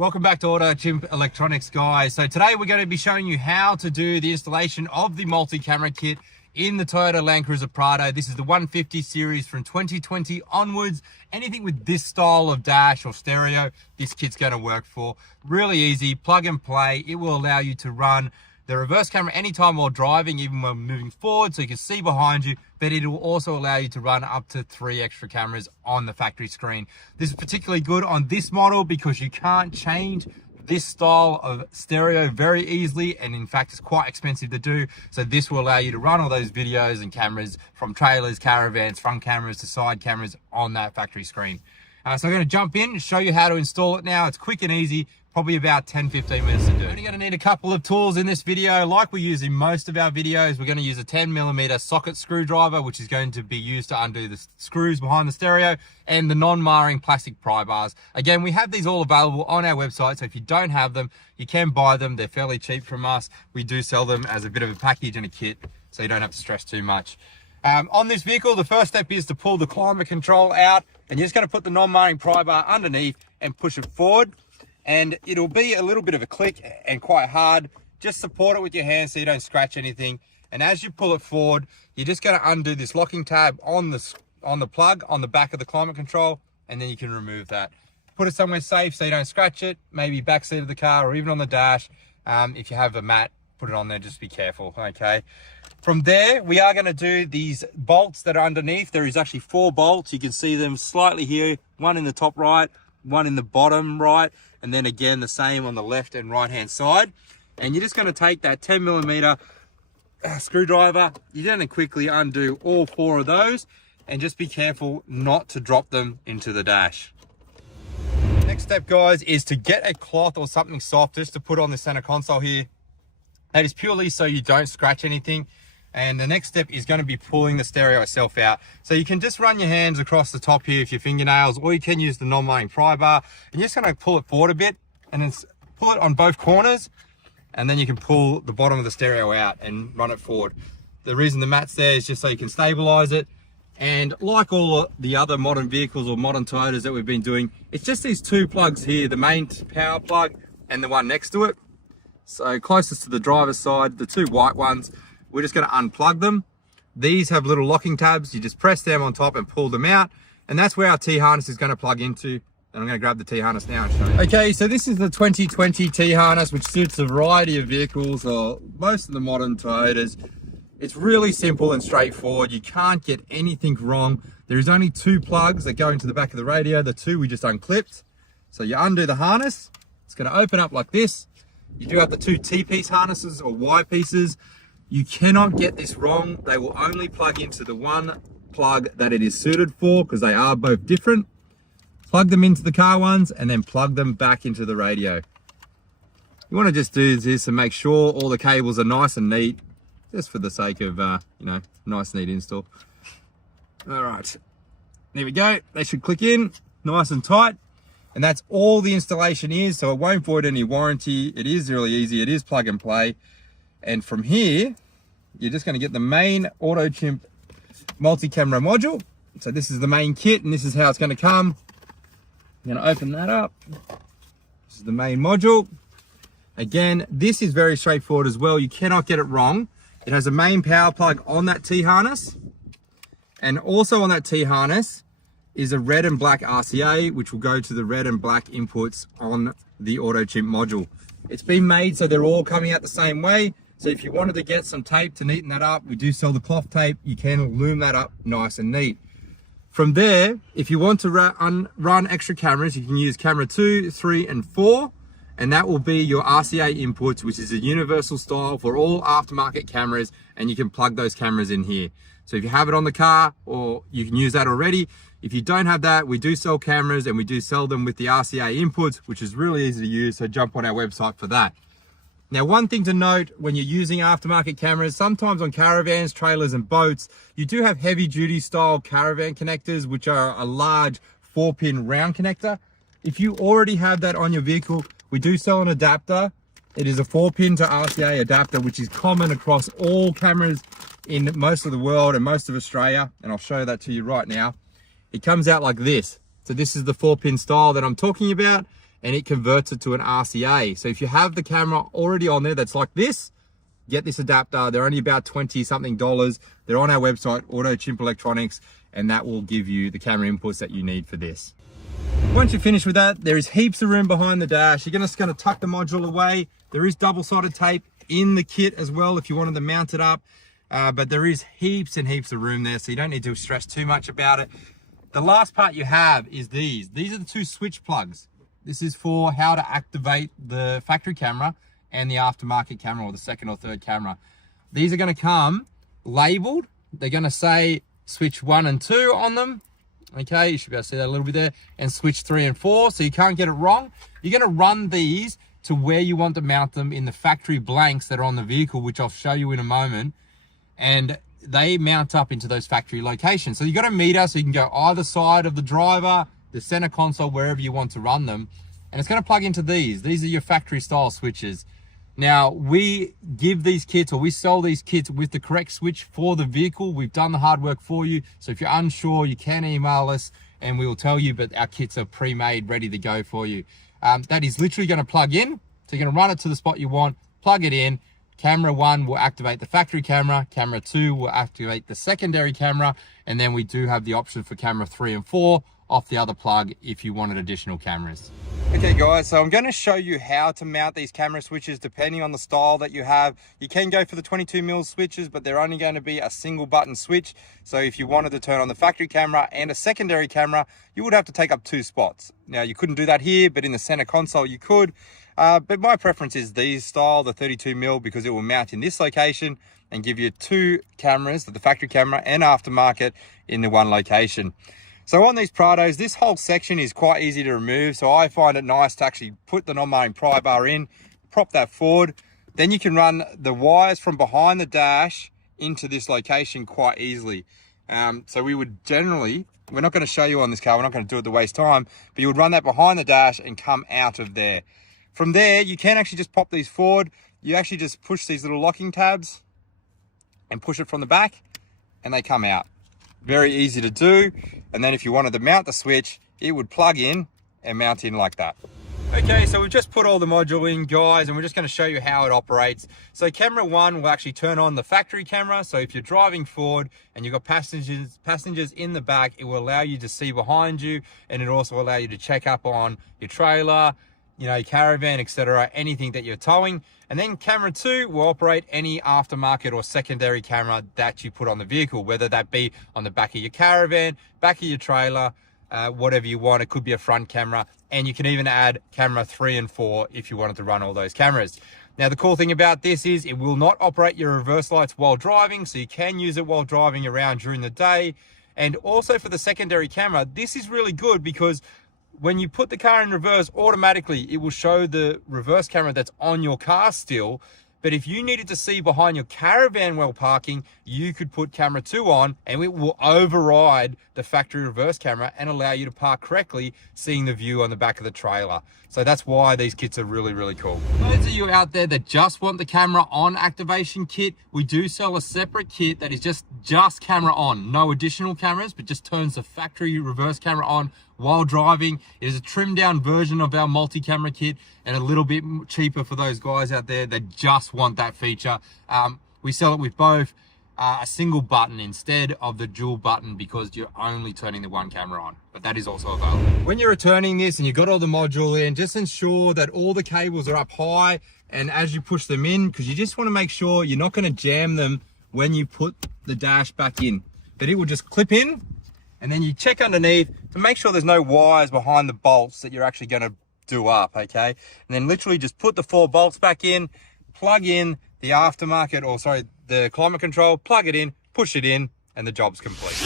Welcome back to AutoChimp Electronics, guys. So today we're going to be showing you how to do the installation of the multi-camera kit in the Toyota Land Cruiser Prado. This is the 150 series from 2020 onwards. Anything with this style of dash or stereo, this kit's going to work for. Really easy, plug and play. It will allow you to run the reverse camera anytime while driving, even when moving forward, so you can see behind you, but it will also allow you to run up to 3 extra cameras on the factory screen. This is particularly good on this model because you can't change this style of stereo very easily, and in fact it's quite expensive to do. So this will allow you to run all those videos and cameras from trailers, caravans, front cameras to side cameras on that factory screen. So I'm going to jump in and show you how to install it now. It's quick and easy, probably about 10-15 minutes to do. You're only going to need a couple of tools in this video. Like we use in most of our videos, we're going to use a 10mm socket screwdriver, which is going to be used to undo the screws behind the stereo, and the non-marring plastic pry bars. Again, we have these all available on our website, so if you don't have them, you can buy them. They're fairly cheap from us. We do sell them as a bit of a package and a kit, so you don't have to stress too much. On this vehicle, the first step is to pull the climate control out, and you're just going to put the non-marring pry bar underneath and push it forward. And it'll be a little bit of a click and quite hard. Just support it with your hand so you don't scratch anything. And as you pull it forward, you're just going to undo this locking tab on the plug on the back of the climate control, and then you can remove that. Put it somewhere safe so you don't scratch it, maybe back seat of the car or even on the dash. If you have a mat, put it on there, just be careful, okay? From there, we are going to do these bolts that are underneath. There is actually 4 bolts. You can see them slightly here, one in the top right, one in the bottom right, and then again the same on the left and right hand side. And you're just going to take that 10mm screwdriver, you're going to quickly undo all 4 of those, and just be careful not to drop them into the dash. Next step, guys, is to get a cloth or something soft just to put on the center console here. That is purely so you don't scratch anything. And the next step is going to be pulling the stereo itself out. So you can just run your hands across the top here with your fingernails, or you can use the non-marring pry bar. And you're just going to pull it forward a bit, and then pull it on both corners, and then you can pull the bottom of the stereo out and run it forward. The reason the mat's there is just so you can stabilize it. And like all the other modern vehicles or modern Toyotas that we've been doing, it's just these 2 plugs here, the main power plug and the one next to it. So closest to the driver's side, the 2 white ones, we're just going to unplug them. These have little locking tabs. You just press them on top and pull them out. And that's where our T-harness is going to plug into. And I'm going to grab the T-harness now and show you. Okay, so this is the 2020 T-harness, which suits a variety of vehicles or most of the modern Toyotas. It's really simple and straightforward. You can't get anything wrong. There is only 2 plugs that go into the back of the radio. The 2 we just unclipped. So you undo the harness. It's going to open up like this. You do have the 2 T-piece harnesses or Y pieces. You cannot get this wrong. They will only plug into the one plug that it is suited for, because they are both different. Plug them into the car ones and then plug them back into the radio. You want to just do this and make sure all the cables are nice and neat, just for the sake of, nice neat install. All right, there we go. They should click in nice and tight. And that's all the installation is, so it won't void any warranty. It is really easy. It is plug and play. And from here, you're just going to get the main AutoChimp multi-camera module. So this is the main kit, and this is how it's going to come. I'm going to open that up. This is the main module. Again, this is very straightforward as well. You cannot get it wrong. It has a main power plug on that T-harness. And also on that T-harness is a red and black RCA, which will go to the red and black inputs on the AutoChimp module. It's been made so they're all coming out the same way. So if you wanted to get some tape to neaten that up, we do sell the cloth tape. You can loom that up nice and neat. From there, if you want to run extra cameras, you can use camera 2, 3, and 4. And that will be your RCA inputs, which is a universal style for all aftermarket cameras. And you can plug those cameras in here. So if you have it on the car, or you can use that already. If you don't have that, we do sell cameras, and we do sell them with the RCA inputs, which is really easy to use. So jump on our website for that. Now, one thing to note when you're using aftermarket cameras, sometimes on caravans, trailers, and boats, you do have heavy duty style caravan connectors, which are a large 4-pin round connector. If you already have that on your vehicle, we do sell an adapter. It is a 4-pin to RCA adapter, which is common across all cameras in most of the world and most of Australia. And I'll show that to you right now. It comes out like this. So this is the 4-pin style that I'm talking about. and it converts it to an RCA. So if you have the camera already on there that's like this, get this adapter. They're only about 20 something dollars. They're on our website, AutoChimp Electronics, and that will give you the camera inputs that you need for this. Once you're finished with that, there is heaps of room behind the dash. You're just going to tuck the module away. There is double-sided tape in the kit as well if you wanted to mount it up. But there is heaps and heaps of room there, so you don't need to stress too much about it. The last part you have is these. These are the two switch plugs. This is for how to activate the factory camera and the aftermarket camera, or the second or third camera. These are going to come labeled. They're going to say switch 1 and 2 on them. Okay, you should be able to see that a little bit there. And switch 3 and 4, so you can't get it wrong. You're going to run these to where you want to mount them in the factory blanks that are on the vehicle, which I'll show you in a moment. And they mount up into those factory locations. So you've got a meter, so you can go either side of the driver, the center console, wherever you want to run them. And it's going to plug into these. These are your factory style switches. Now, we give these kits, or we sell these kits with the correct switch for the vehicle. We've done the hard work for you. So if you're unsure, you can email us and we will tell you, but our kits are pre-made, ready to go for you. That is literally going to plug in. So you're going to run it to the spot you want, plug it in. Camera 1 will activate the factory camera. Camera 2 will activate the secondary camera. And then we do have the option for camera 3 and 4 off the other plug if you wanted additional cameras. Okay guys, so I'm going to show you how to mount these camera switches depending on the style that you have. You can go for the 22mm switches, but they're only going to be a single button switch. So if you wanted to turn on the factory camera and a secondary camera, you would have to take up 2 spots. Now you couldn't do that here, but in the center console you could. But my preference is these style, the 32mm, because it will mount in this location and give you 2 cameras, the factory camera and aftermarket, in the one location. So on these Prados, this whole section is quite easy to remove. So I find it nice to actually put the non-mounting pry bar in, prop that forward. Then you can run the wires from behind the dash into this location quite easily. So we would generally, we're not going to show you on this car, we're not going to do it to waste time, but you would run that behind the dash and come out of there. From there, you can actually just pop these forward. You actually just push these little locking tabs and push it from the back and they come out. Very easy to do. And then if you wanted to mount the switch, it would plug in and mount in like that. Okay, so we've just put all the module in, guys, and we're just going to show you how it operates. So camera 1 will actually turn on the factory camera. So if you're driving forward and you've got passengers in the back, it will allow you to see behind you, and it also allow you to check up on your trailer, you know, caravan, etc., anything that you're towing. And then camera 2 will operate any aftermarket or secondary camera that you put on the vehicle, whether that be on the back of your caravan, back of your trailer, whatever you want. It could be a front camera, and you can even add camera 3 and 4 if you wanted to run all those cameras. Now, the cool thing about this is it will not operate your reverse lights while driving, so you can use it while driving around during the day. And also for the secondary camera, this is really good because when you put the car in reverse, automatically it will show the reverse camera that's on your car still. But if you needed to see behind your caravan while parking, you could put camera 2 on and it will override the factory reverse camera and allow you to park correctly, seeing the view on the back of the trailer. So that's why these kits are really, really cool. Those of you out there that just want the camera on activation kit, we do sell a separate kit that is just camera on. No additional cameras, but just turns the factory reverse camera on while driving. It is a trimmed down version of our multi-camera kit and a little bit cheaper for those guys out there that just want that feature. We sell it with both a single button instead of the dual button because you're only turning the one camera on, but that is also available. When you're returning this and you've got all the module in, just ensure that all the cables are up high and as you push them in, because you just want to make sure you're not going to jam them when you put the dash back in, that it will just clip in. And then you check underneath to make sure there's no wires behind the bolts that you're actually going to do up, okay? And then literally just put the 4 bolts back in, plug in the aftermarket, or sorry, the climate control, plug it in, push it in, and the job's complete.